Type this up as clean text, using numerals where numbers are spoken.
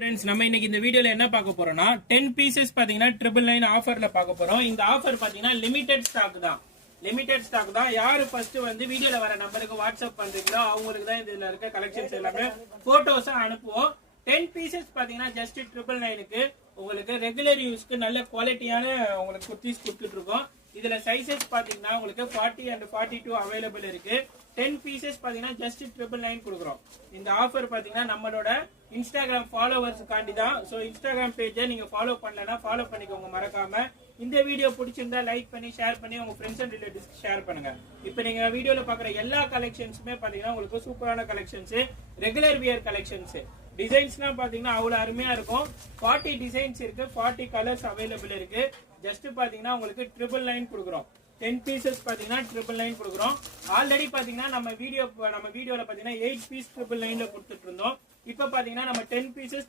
Friends நம்ம இன்னைக்கு இந்த வீடியோல என்ன பார்க்க போறோம்னா 10 பீசஸ் பாத்தீங்கன்னா 999 ஆஃபர்ல பார்க்க போறோம். இந்த ஆஃபர் பாத்தீங்கன்னா லிமிடெட் ஸ்டாக் தான். யாரு ஃபர்ஸ்ட் வந்து வீடியோல வர நம்பருக்கு வாட்ஸ்அப் பண்றீங்களோ அவங்களுக்கு தான் இதுல இருக்க கலெக்ஷன்ஸ் எல்லாமே போட்டோஸா அனுப்புவோம். 10 பீசஸ் பாத்தீங்கன்னா ஜஸ்ட் 999க்கு உங்களுக்கு ரெகுலர் யூஸ்க்கு நல்ல குவாலிட்டியான உங்களுக்கு குர்த்திஸ் கொடுத்துட்டு இருக்கோம். இதுல சைஸஸ் பாத்தீங்கன்னா உங்களுக்கு 40 and 42 அவைலபிள் இருக்கு. 10 பீசஸ் பாத்தீங்கன்னா ஜஸ்ட் 999 கொடுக்குறோம். இந்த ஆஃபர் பாத்தீங்கன்னா நம்மளோட இன்ஸ்டாகிராம் ஃபாலோவர்ஸ்க்காண்டி தான். சோ இன்ஸ்டாகிராம் பேஜை நீங்க ஃபாலோ பண்ணலன்னா ஃபாலோ பண்ணிக்கோங்க மறக்காம. இந்த வீடியோ பிடிச்சிருந்தா லைக் பண்ணி ஷேர் பண்ணி உங்க ஃப்ரெண்ட்ஸ் அண்ட் ரிலேட்டிவ்ஸ்க்கு ஷேர் பண்ணுங்க. இப்போ நீங்க வீடியோல பாக்குற எல்லா கலெக்ஷன்ஸுமே பாத்தீங்கன்னா உங்களுக்கு சூப்பரான கலெக்ஷன்ஸ், ரெகுலர் வியர் கலெக்ஷன்ஸ். டிசைன்ஸ்லாம் பாத்தீங்கன்னா அவ்வளவு அருமையா இருக்கும். 40 டிசைன்ஸ் இருக்கு, 40 கலர்ஸ் அவைலபிள் இருக்கு. ஜஸ்ட் பாத்தீங்கன்னா உங்களுக்கு 999 கொடுக்குறோம். 10 பீசஸ் பாத்தீங்கன்னா 999 கொடுக்குறோம். ஆல்ரெடி பாத்தீங்கன்னா நம்ம வீடியோல பாத்தீங்கன்னா 8 பீஸ் 999ல கொடுத்துட்டு இருந்தோம். இப்ப பாத்தீங்கன்னா நம்ம 10 பீசஸ்